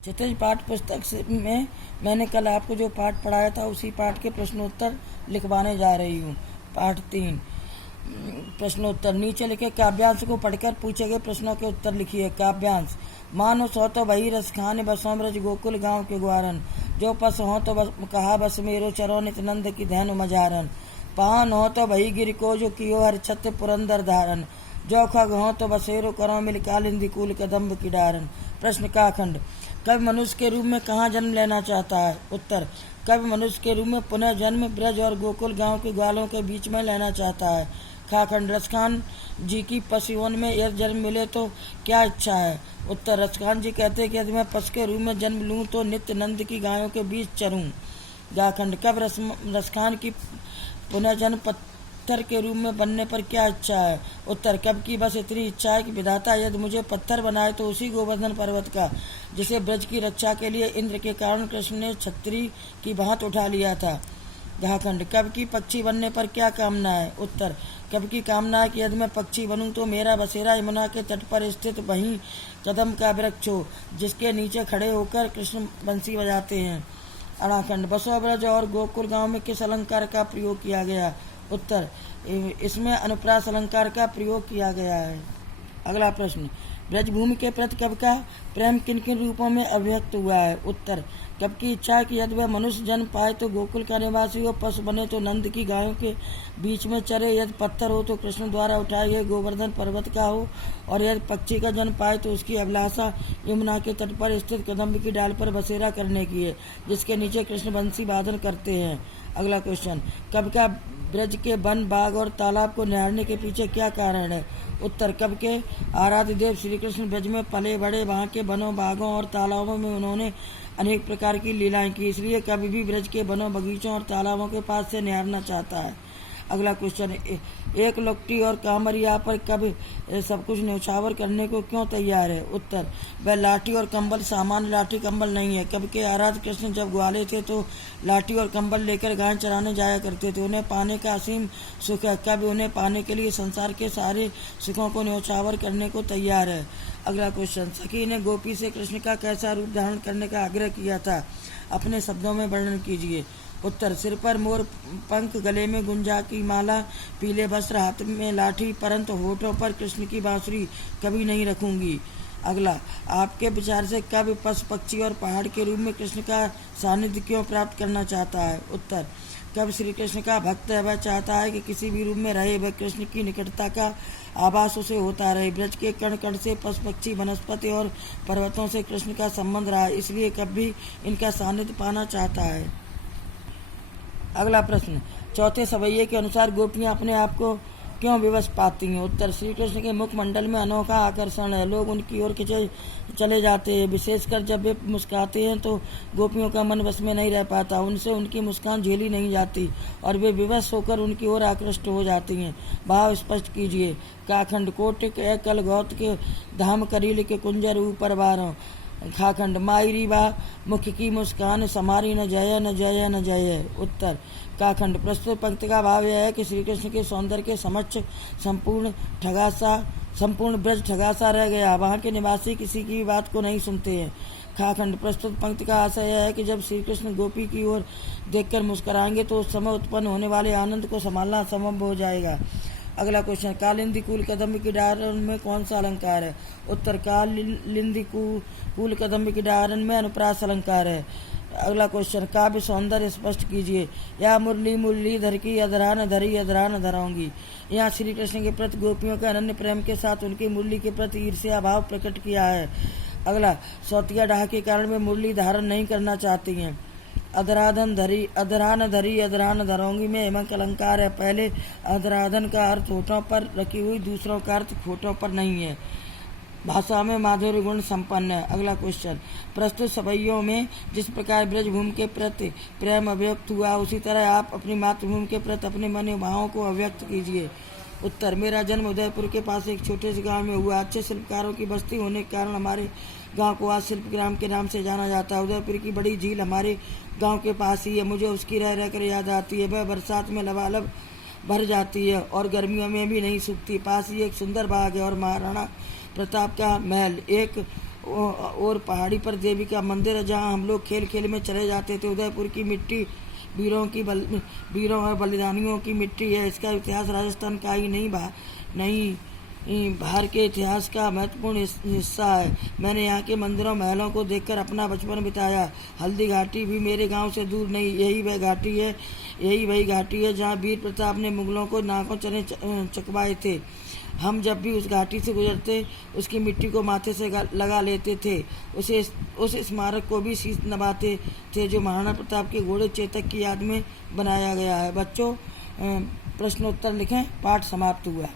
क्षितिज पाठ पुस्तक में मैंने कल आपको जो पाठ पढ़ाया था उसी पाठ के प्रश्नोत्तर लिखवाने जा रही हूँ। पाठ 3 प्रश्नोत्तर। नीचे लिखे काव्यांश को पढ़कर पूछे गए प्रश्नों के उत्तर लिखिए। काव्यांश। मानो सो तो वही रस खान बसों ब्रज गोकुल गांव के ग्वारन, जो पस हो तो कहा बस मेरो चरो नित नंद की धैनु मजारन, पान हो तो वही गिर को जो कियो हर छत्र पुरंदर धारन, जो खग हो तो बसेरो करो मिल कालिंदी कूल कदम्ब की डारन। प्रश्न का खंड। कवि मनुष्य के रूप में कहाँ जन्म लेना चाहता है? उत्तर। कवि मनुष्य के रूप में पुनः जन्म ब्रज और गोकुल गांव के ग्वालों के बीच में लेना चाहता है। खाखंड। रसखान जी की पशुवन में यदि जन्म मिले तो क्या इच्छा है? उत्तर। रसखान जी कहते हैं कि यदि मैं पशु के रूप में जन्म लूँ तो नित्य नंद की गायों के बीच चरूँ। गाखंड। कब रसखान की पुनः जन्म पत्थर के रूप में बनने पर क्या इच्छा है? उत्तर। कब की बस इतनी इच्छा है कि विधाता यदि मुझे पत्थर बनाए तो उसी गोवर्धन पर्वत का, जिसे ब्रज की रक्षा के लिए इंद्र के कारण कृष्ण ने छत्री की भांत उठा लिया था। घाखंड। कब की पक्षी बनने पर क्या कामना है? उत्तर। कब की कामना है कि यदि मैं पक्षी बनूं तो मेरा बसेरा यमुना के तट पर स्थित वहीं कदम का वृक्ष हो, जिसके नीचे खड़े होकर कृष्ण बंसी बजाते हैं। अणाखंड। बसो ब्रज और गोकुल गांव में किस अलंकार का प्रयोग किया गया? उत्तर। इसमें अनुप्रास अलंकार का प्रयोग किया गया है। अगला प्रश्न। ब्रजभूमि के प्रति कवि का प्रेम किन किन रूपों में अभिव्यक्त हुआ है? उत्तर। कवि की इच्छा है कि यदि वह मनुष्य जन्म पाए तो गोकुल का निवासी हो, पशु बने तो नंद की गायों के बीच में चरे, यदि पत्थर हो तो कृष्ण द्वारा उठाए गए गोवर्धन पर्वत का हो, और यदि पक्षी का जन्म पाए तो उसकी अभिलाषा यमुना के तट पर स्थित कदम्ब की डाल पर बसेरा करने की है, जिसके नीचे कृष्ण बंसी वादन करते हैं। अगला क्वेश्चन। कवि का ब्रज के वन, बाग और तालाब को निहारने के पीछे क्या कारण है? उत्तर। कवि के आराध्य देव श्री कृष्ण ब्रज में पले बड़े, वहाँ के वनों, बागों और तालाबों में उन्होंने अनेक प्रकार की लीलाएं की, इसलिए कवि भी ब्रज के वनों, बगीचों और तालाबों के पास से निहारना चाहता है। अगला क्वेश्चन। एक लोकटी और कांवरिया पर कवि सब कुछ न्यौछावर करने को क्यों तैयार है? उत्तर। वह लाठी और कंबल सामान्य लाठी कंबल नहीं है। कवि के आराध्य कृष्ण जब ग्वाले थे तो लाठी और कंबल लेकर गाय चराने जाया करते थे। उन्हें पाने का असीम सुख है। कवि उन्हें पाने के लिए संसार के सारे सुखों को न्यौछावर करने को तैयार है। अगला क्वेश्चन। सखी ने गोपी से कृष्ण का कैसा रूप धारण करने का आग्रह किया था? अपने शब्दों में वर्णन कीजिए। उत्तर। सिर पर मोर पंख, गले में गुंजा की माला, पीले वस्त्र, हाथ में लाठी, परंतु होठों पर कृष्ण की बांसुरी कभी नहीं रखूंगी। अगला। आपके विचार से कवि पशु, पक्षी और पहाड़ के रूप में कृष्ण का सानिध्य क्यों प्राप्त करना चाहता है? उत्तर। कवि श्री कृष्ण का भक्त है। वह चाहता है कि किसी भी रूप में रहे वह कृष्ण की निकटता का आभास उसे होता रहे। ब्रज के कण कण से पशु, पक्षी, वनस्पति और पर्वतों से कृष्ण का संबंध रहा, इसलिए कभी इनका सानिध्य पाना चाहता है। अगला प्रश्न। चौथे सवैये के अनुसार गोपियां अपने आप को क्यों विवश पाती हैं? उत्तर। श्री कृष्ण के मुखमंडल में अनोखा आकर्षण है, लोग उनकी ओर खिंचे चले जाते हैं। विशेषकर जब वे मुस्कुराते हैं तो गोपियों का मन बस में नहीं रह पाता, उनसे उनकी मुस्कान झेली नहीं जाती और वे विवश होकर उनकी ओर आकृष्ट हो जाती हैं। भाव स्पष्ट कीजिए। काखंड। कोटि कल गौत के धाम करील के कुंजर ऊपर बारों। खाखंड। मायरी बा मुख की मुस्कान, समारी न जय न जय न जय। उत्तर। काखंड। प्रस्तुत पंक्ति का भाव यह है कि श्री कृष्ण के सौंदर्य के समक्ष संपूर्ण ब्रज ठगासा रह गया। वहाँ के निवासी किसी की बात को नहीं सुनते हैं। खाखंड। प्रस्तुत पंक्ति का आशय यह है कि जब श्री कृष्ण गोपी की ओर देखकर मुस्कुराएंगे तो उस समय उत्पन्न होने वाले आनंद को संभालना असंभव हो जाएगा। अगला क्वेश्चन। कालिंदी कूल कदम्ब की डारन में कौन सा अलंकार है? उत्तर। कालिंदी कूल कदम्ब की डारन में अनुप्रास अलंकार है। अगला क्वेश्चन। काव्य सौंदर्य स्पष्ट कीजिए। या मुरली मुरली धर की अधरा न धरी अधरा न धराऊंगी। यहाँ श्री कृष्ण के प्रति गोपियों के अनन्य प्रेम के साथ उनकी मुरली के प्रति ईर्ष्या भाव प्रकट किया है। अगला। सौतिया डाह के कारण वे मुरली धारण नहीं करना चाहती हैं। अधराधन धरी अधरान धरी अधरान धरोंगी में एवं अलंकार है। पहले अधराधन का अर्थ होठों पर रखी हुई, दूसरों का अर्थ होठों पर नहीं है। भाषा में माधुर्य गुण संपन्न है। अगला क्वेश्चन। प्रस्तुत सवैयों में जिस प्रकार ब्रजभूमि के प्रति प्रेम अभिव्यक्त हुआ, उसी तरह आप अपनी मातृभूमि के प्रति अपने मनोभावों को अभिव्यक्त कीजिए। उत्तर। मेरा जन्म उदयपुर के पास एक छोटे से गांव में हुआ। अच्छे शिल्पकारों की बस्ती होने के कारण हमारे गांव को आज शिल्पग्राम के नाम से जाना जाता है। उदयपुर की बड़ी झील हमारे गांव के पास ही है। मुझे उसकी रह रहकर याद आती है। वह बरसात में लबालब भर जाती है और गर्मियों में भी नहीं सूखती। पास ही एक सुंदर बाग है और महाराणा प्रताप का महल एक और पहाड़ी पर देवी का मंदिर है जहाँ हम लोग खेल खेल में चले जाते थे। उदयपुर की मिट्टी वीरों और बलिदानियों की मिट्टी है। इसका इतिहास राजस्थान का ही नहीं बाहर के इतिहास का महत्वपूर्ण हिस्सा है। मैंने यहाँ के मंदिरों महलों को देखकर अपना बचपन बिताया। हल्दी घाटी भी मेरे गांव से दूर नहीं, यही वही घाटी है जहाँ वीर प्रताप ने मुगलों को नाकों चने चकवाए थे। हम जब भी उस घाटी से गुजरते उसकी मिट्टी को माथे से लगा लेते थे। उस स्मारक को भी शीश नवाते थे जो महाराणा प्रताप के घोड़े चेतक की याद में बनाया गया है। बच्चों प्रश्नोत्तर लिखें। पाठ समाप्त हुआ।